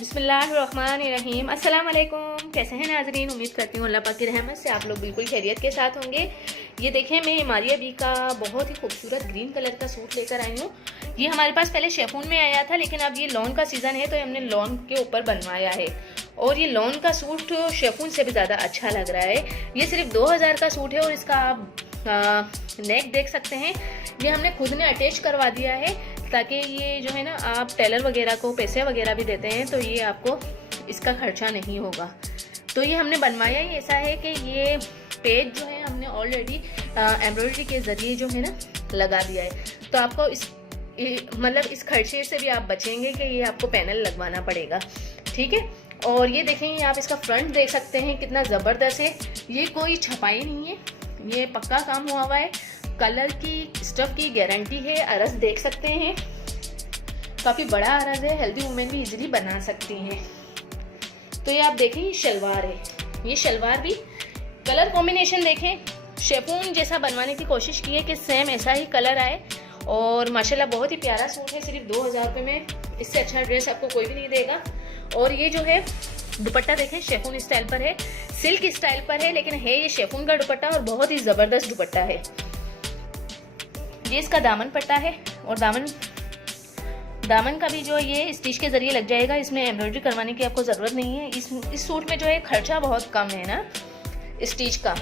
बिस्मिल्लाहिर्रहमानिर्रहीम। अस्सलाम वालेकुम। कैसे हैं नाज़रीन? उम्मीद करती हूँ अल्लाह पाक की रहमत से आप लोग बिल्कुल खैरियत के साथ होंगे। ये देखें, मैं मारिया बी का बहुत ही खूबसूरत ग्रीन कलर का सूट लेकर आई हूँ। ये हमारे पास पहले शेफून में आया था, लेकिन अब ये लॉन का सीज़न है तो हमने लॉन के ऊपर बनवाया है। और ये लॉन का सूट शेफून से भी ज़्यादा अच्छा लग रहा है। ये सिर्फ 2000 का सूट है और इसका आप नेक देख सकते हैं। ये हमने खुद ने अटैच करवा दिया है ताकि ये जो है ना, आप टेलर वगैरह को पैसे वगैरह भी देते हैं तो ये आपको इसका खर्चा नहीं होगा। तो ये हमने बनवाया ही ऐसा है कि ये पेज जो है हमने ऑलरेडी एम्ब्रॉयडरी के ज़रिए जो है ना लगा दिया है। तो आपको मतलब इस खर्चे से भी आप बचेंगे कि ये आपको पैनल लगवाना पड़ेगा, ठीक है। और ये देखेंगे आप, इसका फ्रंट देख सकते हैं कितना ज़बरदस्त है। ये कोई छपाई नहीं है, ये पक्का काम हुआ हुआ है। कलर की स्टफ की गारंटी है। अरज देख सकते हैं, काफ़ी बड़ा अरज है, हेल्दी वुमेन भी इजीली बना सकती हैं। तो ये आप देखें, ये शलवार है। ये शलवार भी कलर कॉम्बिनेशन देखें, शेफून जैसा बनवाने की कोशिश की है कि सेम ऐसा ही कलर आए। और माशाल्लाह बहुत ही प्यारा सूट है। सिर्फ 2000 रुपये में इससे अच्छा ड्रेस आपको कोई भी नहीं देगा। और ये जो है दुपट्टा देखें, शेफून स्टाइल पर है, सिल्क स्टाइल पर है, लेकिन है ये शेफून का दुपट्टा और बहुत ही ज़बरदस्त दुपट्टा है। ये इसका दामन पट्टा है और दामन का भी जो ये स्टिच के जरिए लग जाएगा। इसमें एम्ब्रॉयडरी करवाने की आपको ज़रूरत नहीं है। इस सूट में जो है खर्चा बहुत कम है ना स्टिच का।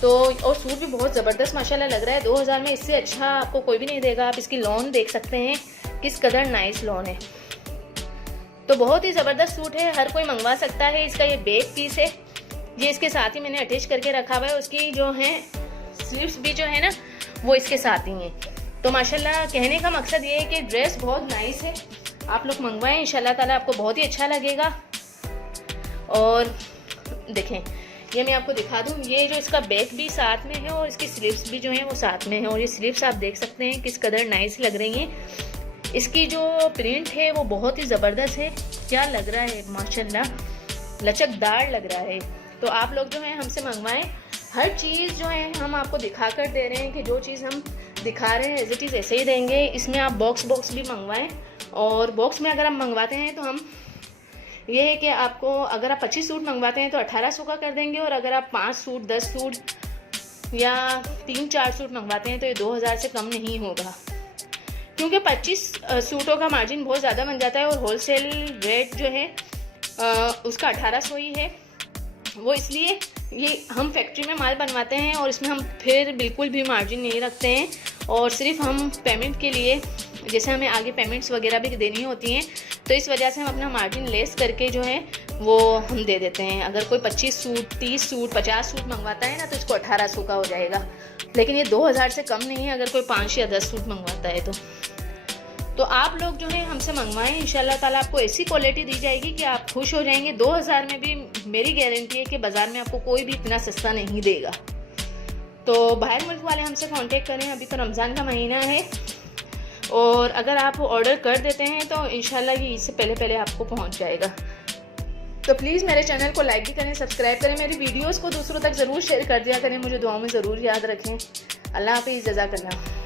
तो और सूट भी बहुत ज़बरदस्त माशाल्लाह लग रहा है। 2000 में इससे अच्छा आपको कोई भी नहीं देगा। आप इसकी लॉन देख सकते हैं, किस कदर नाइस लॉन है। तो बहुत ही ज़बरदस्त सूट है, हर कोई मंगवा सकता है। इसका ये बैक पीस है, ये इसके साथ ही मैंने अटैच करके रखा हुआ है। उसकी जो है स्लीव्स भी जो है ना वो इसके साथ ही हैं। तो माशाल्लाह कहने का मकसद ये है कि ड्रेस बहुत नाइस है, आप लोग मंगवाएं, इंशाल्लाह ताला आपको बहुत ही अच्छा लगेगा। और देखें, ये मैं आपको दिखा दूं, ये जो इसका बैक भी साथ में है और इसकी स्लीव्स भी जो है वो साथ में है। और ये स्लीव्स आप देख सकते हैं किस कदर नाइस लग रही हैं। इसकी जो प्रिंट है वो बहुत ही ज़बरदस्त है। क्या लग रहा है माशाल्लाह, लचकदार लग रहा है। तो आप लोग जो है हमसे मंगवाएं। हर चीज़ जो है हम आपको दिखा कर दे रहे हैं कि जो चीज़ हम दिखा रहे हैं एज इट इज़ ऐसे ही देंगे। इसमें आप बॉक्स भी मंगवाएं। और बॉक्स में अगर हम मंगवाते हैं तो हम ये है कि आपको अगर आप 25 सूट मंगवाते हैं तो 1800 का कर देंगे। और अगर आप 5 सूट 10 सूट या 3-4 सूट मंगवाते हैं तो ये 2000 से कम नहीं होगा, क्योंकि 25 सूटों का मार्जिन बहुत ज़्यादा बन जाता है। और होलसेल रेट जो है उसका 1800 ही है। वो इसलिए ये हम फैक्ट्री में माल बनवाते हैं और इसमें हम फिर बिल्कुल भी मार्जिन नहीं रखते हैं। और सिर्फ हम पेमेंट के लिए, जैसे हमें आगे पेमेंट्स वगैरह भी देनी होती हैं, तो इस वजह से हम अपना मार्जिन लेस करके जो है वो हम दे देते हैं। अगर कोई 25 सूट 30 सूट 50 सूट मंगवाता है ना तो इसको 1800 का हो जाएगा। लेकिन ये 2000 से कम नहीं है अगर कोई 5 या 10 सूट मंगवाता है तो आप लोग जो है हमसे मंगवाएं। इंशाल्लाह ताला आपको ऐसी क्वालिटी दी जाएगी कि आप खुश हो जाएंगे। 2000 में भी मेरी गारंटी है कि बाज़ार में आपको कोई भी इतना सस्ता नहीं देगा। तो बाहर मुल्क वाले हमसे कांटेक्ट करें, अभी तो रमज़ान का महीना है। और अगर आप ऑर्डर कर देते हैं तो इंशाल्लाह ये इससे पहले आपको पहुंच जाएगा। तो प्लीज़ मेरे चैनल को लाइक भी करें, सब्सक्राइब करें, मेरी वीडियोज़ को दूसरों तक ज़रूर शेयर कर दिया करें। मुझे दुआओं में ज़रूर याद रखें। अल्लाह हाफ़िज़, जज़ाकल्लाह।